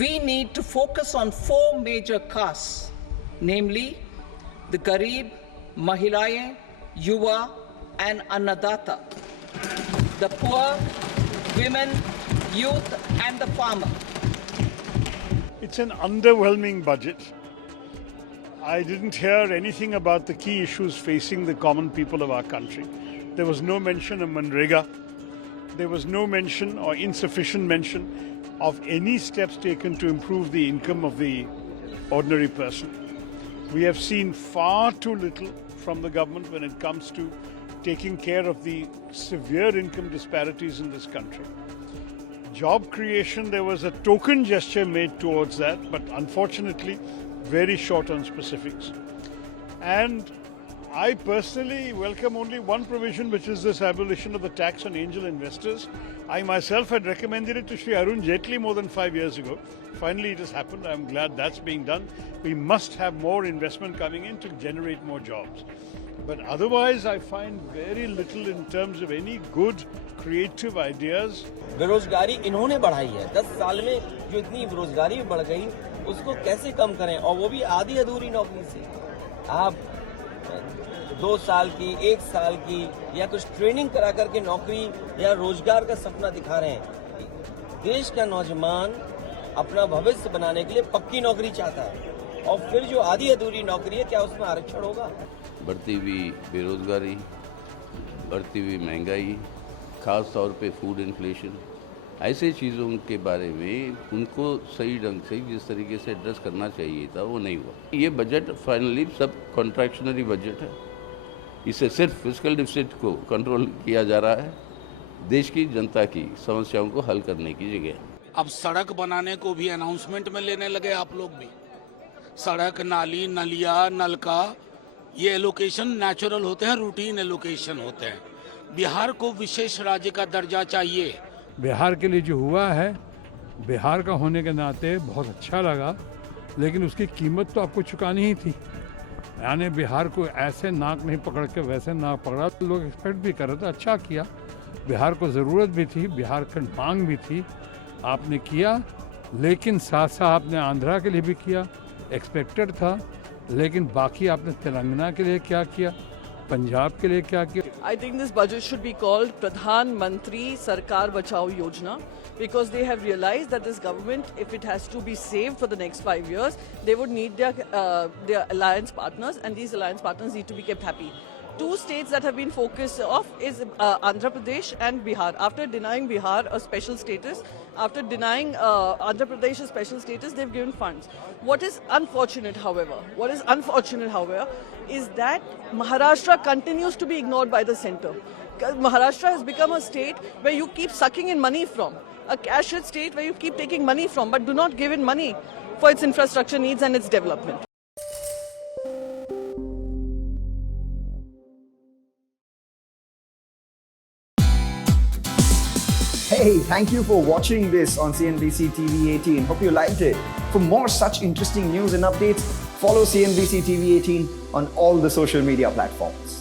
we need to focus on four major castes, namely the Garib, Mahilayein, Yuva, and Annadata, the poor, women, youth, and the farmer. It's an underwhelming budget. I didn't hear anything about the key issues facing the common people of our country. There was no mention of Manrega. There was no mention or insufficient mention of any steps taken to improve the income of the ordinary person. We have seen far too little from the government when it comes to taking care of the severe income disparities in this country. Job creation, there was a token gesture made towards that, but unfortunately very short on specifics. And I personally welcome only one provision, which is this abolition of the tax on angel investors. I myself had recommended it to Shri Arun Jaitley more than 5 years ago. Finally, it has happened. I'm glad that's being done. We must have more investment coming in to generate more jobs. But otherwise, I find very little in terms of any good creative ideas. बेरोजगारी इन्होंने बढ़ाई है। 10 साल में जो इतनी बेरोजगारी बढ़ गई, उसको कैसे कम करें, और वो भी आधी अधूरी नौकरी से। आप 2 साल की, 1 साल की या कुछ ट्रेनिंग करा करके नौकरी या रोजगार का सपना दिखा रहे हैं। देश का नौजवान अपना भविष्य बनाने के लिए पक्की नौकरी चाहता है, और फिर जो आधी अधूरी नौकरी है, क्या उसमें आरक्षण होगा? बढ़ती हुई बेरोजगारी, बढ़ती हुई महंगाई, ख़ास तौर पे फूड इन्फ्लेशन, ऐसे चीज़ों के बारे में उनको सही ढंग से जिस तरीके से एड्रेस करना चाहिए था वो नहीं हुआ। ये बजट फाइनली सब कॉन्ट्रैक्शनरी बजट है। इसे सिर्फ फिस्कल डिफिसिट को कंट्रोल किया जा रहा है, देश की जनता की समस्याओं को हल करने की जगह। अब सड़क बनाने को भी अनाउंसमेंट में लेने लगे आप लोग भी। सड़क, नाली, नलिया, नलका, ये एलोकेशन नेचुरल होते हैं, रूटीन एलोकेशन होते हैं। बिहार को विशेष राज्य का दर्जा चाहिए। बिहार के लिए जो हुआ है, बिहार का होने के नाते बहुत अच्छा लगा, लेकिन उसकी कीमत तो आपको चुकानी ही थी। यानी बिहार को ऐसे नाक नहीं पकड़ के वैसे नाक पकड़ा, तो लोग एक्सपेक्ट भी कर रहे थे। अच्छा किया, बिहार को ज़रूरत भी थी, बिहार की मांग भी थी, आपने किया। लेकिन साथ साथ आपने आंध्रा के लिए भी किया, एक्सपेक्टेड था। लेकिन बाकी आपने तेलंगाना के लिए क्या किया, पंजाब के लिए क्या किया? I think this budget should be called Pradhan Mantri Sarkar Bachao Yojana, because they have realized that this government, if it has to be saved for the next 5 years, they would need their alliance partners, and these alliance partners need to be kept happy. 2 states that have been focused off is Andhra Pradesh and Bihar. After denying Bihar a special status, after denying Andhra Pradesh a special status, they've given funds. What is unfortunate, however, is that Maharashtra continues to be ignored by the centre. Maharashtra has become a state where you keep sucking in money from, a cash-rich state where you keep taking money from, but do not give it money for its infrastructure needs and its development. Hey, thank you for watching this on CNBC TV 18. Hope you liked it. For more such interesting news and updates, follow CNBC TV 18 on all the social media platforms.